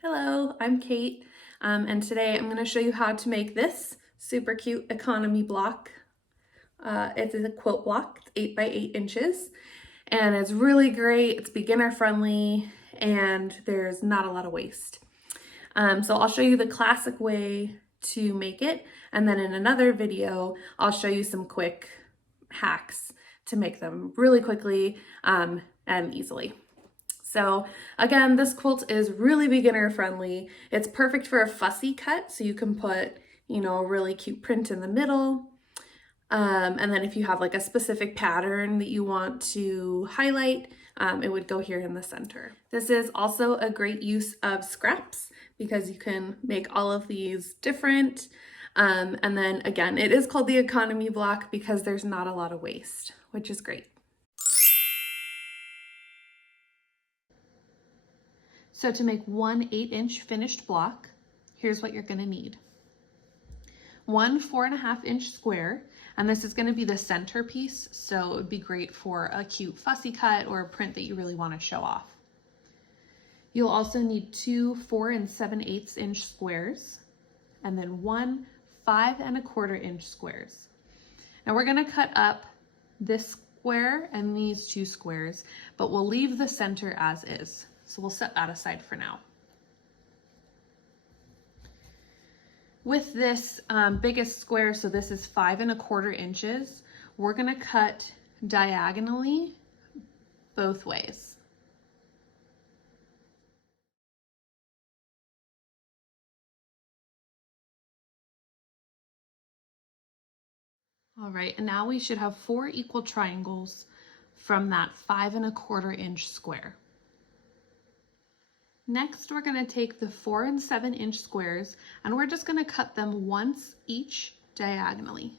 Hello, I'm Kate, and today I'm going to show you how to make this super cute economy block. It's a quilt block, it's 8 by 8 inches, and it's really great, it's beginner friendly, and there's not a lot of waste. So I'll show you the classic way to make it, and then in another video, I'll show you some quick hacks to make them really quickly and easily. So again, this quilt is really beginner friendly. It's perfect for a fussy cut, so you can put, a really cute print in the middle. And then if you have like a specific pattern that you want to highlight, it would go here in the center. This is also a great use of scraps because you can make all of these different. And then again, it is called the economy block because there's not a lot of waste, which is great. So to make one 8-inch finished block, here's what you're going to need. One 4.5-inch square, and this is going to be the centerpiece, so it would be great for a cute fussy cut or a print that you really want to show off. You'll also need two 4 7/8-inch squares, and then one 5¼ inch squares. Now we're going to cut up this square and these two squares, but we'll leave the center as is. So we'll set that aside for now. With this biggest square, so this is 5¼ inches, we're gonna cut diagonally both ways. All right, and now we should have 4 equal triangles from that 5¼ inch square. Next, we're going to take the 4 7/inch squares and we're just going to cut them once each diagonally.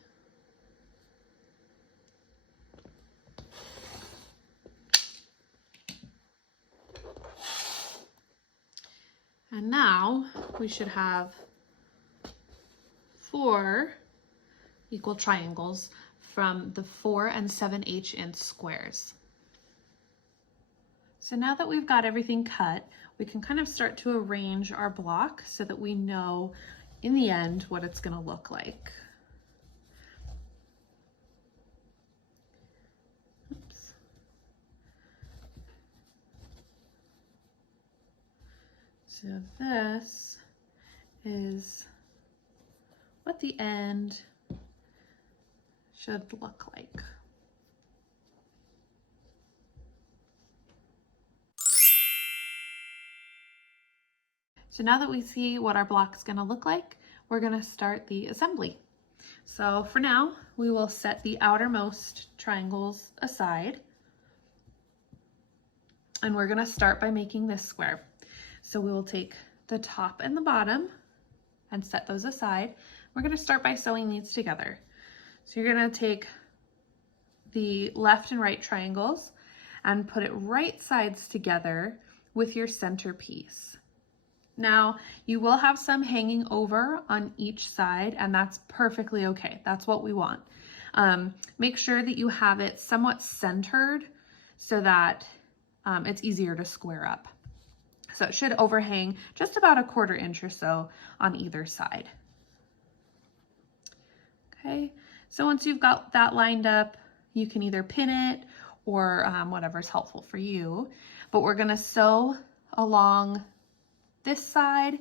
And now we should have 4 equal triangles from the 4 7/8-inch squares. So now that we've got everything cut, we can kind of start to arrange our block so that we know in the end what it's going to look like. Oops. So this is what the end should look like. So now that we see what our block is going to look like, we're going to start the assembly. So for now, we will set the outermost triangles aside. And we're going to start by making this square. So we will take the top and the bottom and set those aside. We're going to start by sewing these together. So you're going to take the left and right triangles and put it right sides together with your center piece. Now, you will have some hanging over on each side, and that's perfectly okay. That's what we want. Make sure that you have it somewhat centered so that it's easier to square up. So it should overhang just about 1/4 inch or so on either side. Okay, so once you've got that lined up, you can either pin it or whatever's helpful for you. But we're gonna sew along this side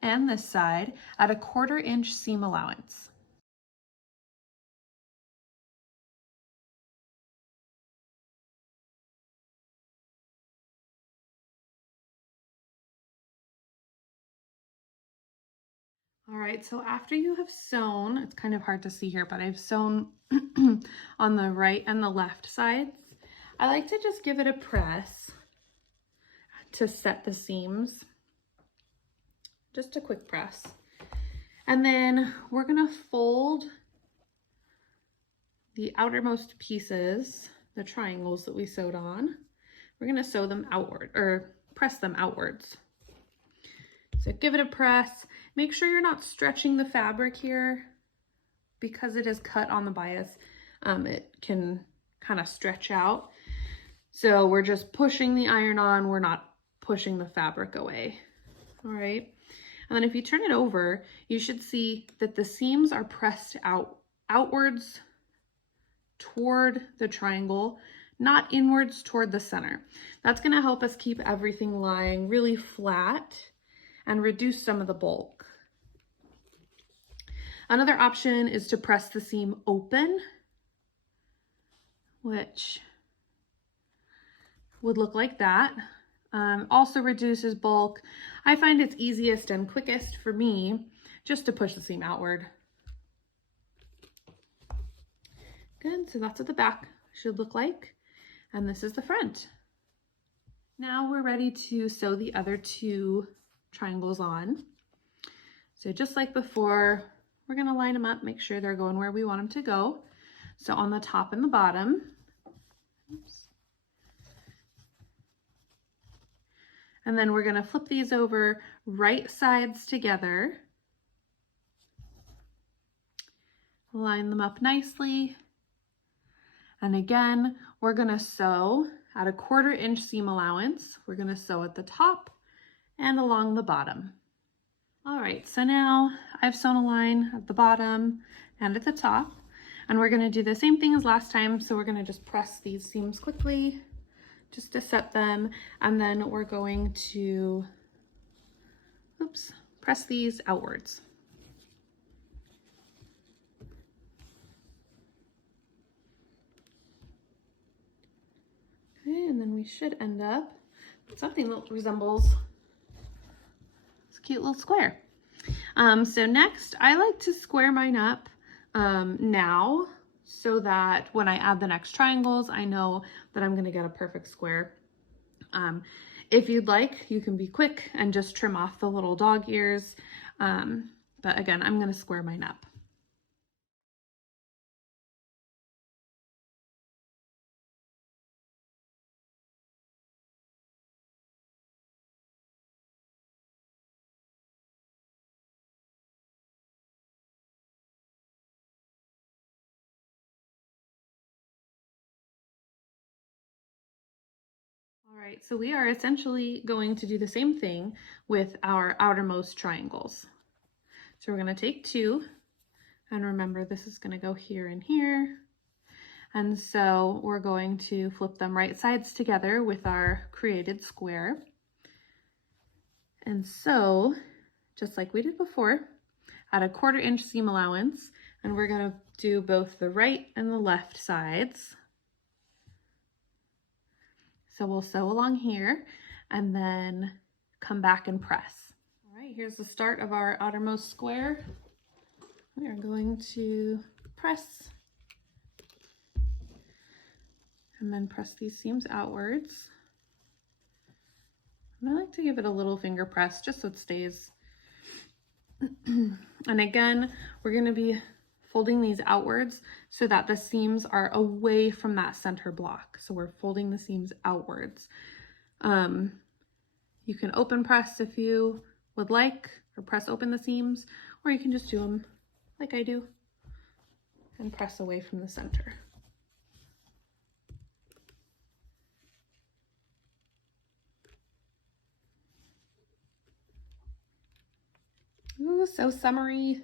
and this side at 1/4 inch seam allowance. All right, so after you have sewn, it's kind of hard to see here, but I've sewn on the right and the left sides. I like to just give it a press to set the seams. Just a quick press. And then we're gonna fold the outermost pieces, the triangles that we sewed on. We're gonna sew them outward, or press them outwards. So give it a press. Make sure you're not stretching the fabric here because it is cut on the bias. It can kind of stretch out. So we're just pushing the iron on. We're not pushing the fabric away. All right. And then if you turn it over, you should see that the seams are pressed outwards toward the triangle, not inwards toward the center. That's going to help us keep everything lying really flat and reduce some of the bulk. Another option is to press the seam open, which would look like that. Also reduces bulk. I find it's easiest and quickest for me just to push the seam outward. Good, so that's what the back should look like. And this is the front. Now we're ready to sew the other two triangles on. So just like before, we're gonna line them up, make sure they're going where we want them to go. So on the top and the bottom. Oops. And then we're gonna flip these over right sides together. Line them up nicely. And again, we're gonna sew at a 1/4 inch seam allowance. We're gonna sew at the top and along the bottom. All right, so now I've sewn a line at the bottom and at the top, and we're gonna do the same thing as last time. So we're gonna just press these seams quickly just to set them, and then we're going to, press these outwards. Okay, and then we should end up with something that resembles this cute little square. So next, I like to square mine up now so that when I add the next triangles, I know that I'm gonna get a perfect square. If you'd like, you can be quick and just trim off the little dog ears. But again, I'm gonna square mine up. All right, so we are essentially going to do the same thing with our outermost triangles. So we're gonna take 2, and remember this is gonna go here and here. And so we're going to flip them right sides together with our created square. And so, just like we did before, at a 1/4 inch seam allowance, and we're gonna do both the right and the left sides. So we'll sew along here and then come back and press. All right, here's the start of our outermost square. We are going to press and then press these seams outwards. And I like to give it a little finger press just so it stays. And again, we're going to be folding these outwards so that the seams are away from that center block. So we're folding the seams outwards. You can open press if you would like, or press open the seams, or you can just do them like I do and press away from the center. Ooh, so summery.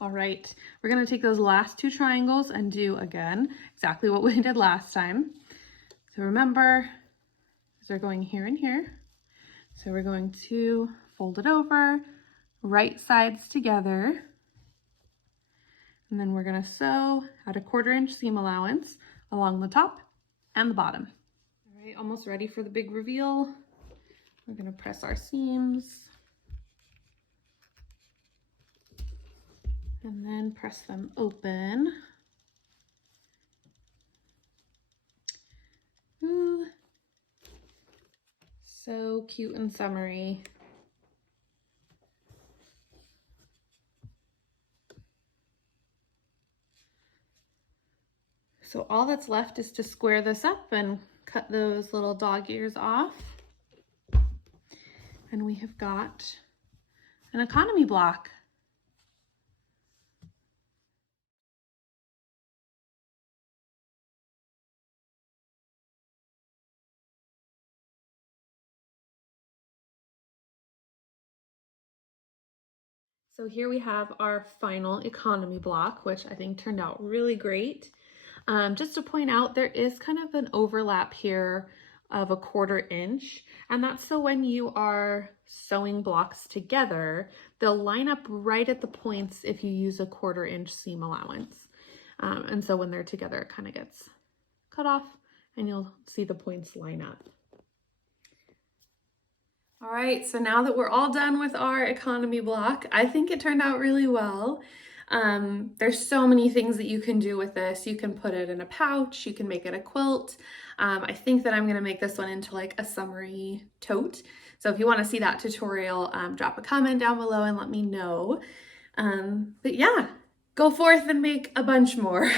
All right, we're gonna take those last 2 triangles and do again exactly what we did last time. So remember, these are going here and here. So we're going to fold it over, right sides together, and then we're gonna sew at a 1/4 inch seam allowance along the top and the bottom. All right, almost ready for the big reveal. We're gonna press our seams and then press them open. Ooh, so cute and summery. So all that's left is to square this up and cut those little dog ears off. And we have got an economy block. So here we have our final economy block, which I think turned out really great. Just to point out, there is kind of an overlap here of a 1/4 inch, and that's so when you are sewing blocks together, they'll line up right at the points if you use a 1/4 inch seam allowance. And so when they're together, it kind of gets cut off and you'll see the points line up. All right, so now that we're all done with our economy block, I think it turned out really well. There's so many things that you can do with this. You can put it in a pouch, you can make it a quilt. I think that I'm gonna make this one into like a summery tote. So if you wanna see that tutorial, drop a comment down below and let me know. But yeah, go forth and make a bunch more.